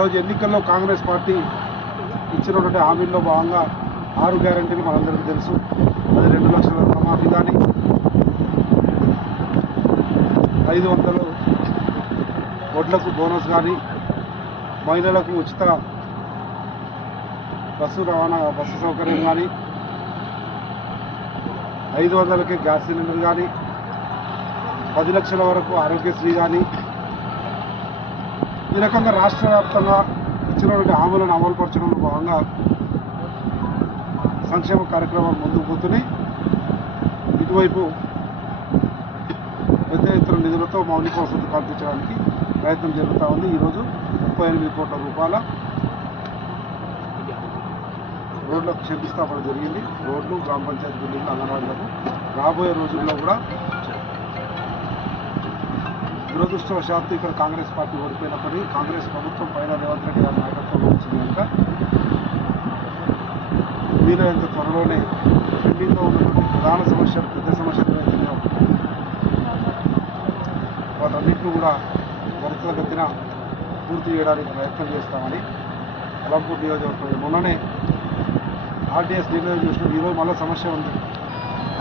రోజు ఎన్నికల్లో కాంగ్రెస్ పార్టీ ఇచ్చినటువంటి హామీల్లో భాగంగా 6 గ్యారెంటీలు మనందరికీ తెలుసు. అది 2 లక్షల రుణమాఫీ కానీ, 500 వడ్లకు బోనస్ కానీ, మహిళలకు ఉచిత బస్సు సౌకర్యం కానీ, 500కే గ్యాస్ సిలిండర్ కానీ, 10 లక్షల వరకు ఆరోగ్యశ్రీ కానీ, ఈ రకంగా రాష్ట్ర వ్యాప్తంగా ఇచ్చినటువంటి హామీలను అమలుపరచడంలో భాగంగా సంక్షేమ కార్యక్రమాలు ముందుకు పోతున్నాయి. ఇటువైపు పెద్ద ఎత్తున నిధులతో మౌలిక వసతి కల్పించడానికి ప్రయత్నం జరుగుతూ ఉంది. ఈరోజు 38 కోట్ల రూపాయల రోడ్లకు శంకుస్థాపన జరిగింది. రోడ్లు, గ్రామ పంచాయతీ బిల్డింగ్లు, అంగన్వాడీలకు రాబోయే రోజుల్లో కూడా దురదృష్టవశాత్తు ఇక్కడ కాంగ్రెస్ పార్టీ ఓడిపోయినప్పటికీ కాంగ్రెస్ ప్రభుత్వం పైన రేవంత్ రెడ్డి గారి నాయకత్వంలో వచ్చింది కనుక వీలైనంత త్వరలోనే పెండింగ్లో ఉన్నటువంటి ప్రధాన సమస్యలు, పెద్ద సమస్యలు ఏదైనా వాటన్నింటినీ కూడా త్వరితగతిన పూర్తి చేయడానికి ప్రయత్నం చేస్తామని అలంపూర్ నియోజకవర్గం మొన్ననే ఆర్డీఎస్ నిర్ణయం చేసినప్పుడు ఈరోజు మళ్ళీ సమస్య ఉంది.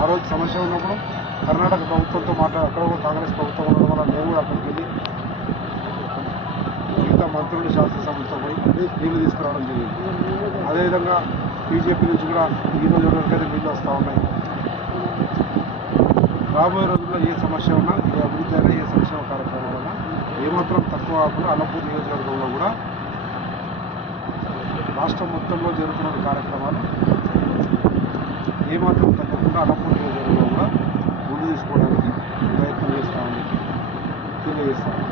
ఆ రోజు సమస్య ఉన్నప్పుడు కర్ణాటక ప్రభుత్వంతో అక్కడ కూడా కాంగ్రెస్ ప్రభుత్వం ఉండడం వల్ల నేను కూడా అక్కడికి వెళ్ళి మిగతా మంత్రులు, శాసనసభ్యులతో పోయి నీళ్లు తీసుకురావడం జరిగింది. అదేవిధంగా బీజేపీ నుంచి కూడా ఈరోజు ఎవరికైతే నీళ్ళు వస్తూ ఉన్నాయి. రాబోయే రోజుల్లో ఏ సమస్య ఉన్నా, ఏ అభివృద్ధి అయినా, ఏ సంక్షేమ కార్యక్రమాలైనా ఏమాత్రం తక్కువ కాకుండా అలంపూర్ నియోజకవర్గంలో కూడా రాష్ట్రం మొత్తంలో జరుగుతున్న కార్యక్రమాలు ఏమాత్రం తగ్గకుండా అలంపూర్ నియోజకవర్గంలో కూడా ముందు తీసుకోవడానికి ప్రయత్నం చేస్తామని తెలియజేస్తాము.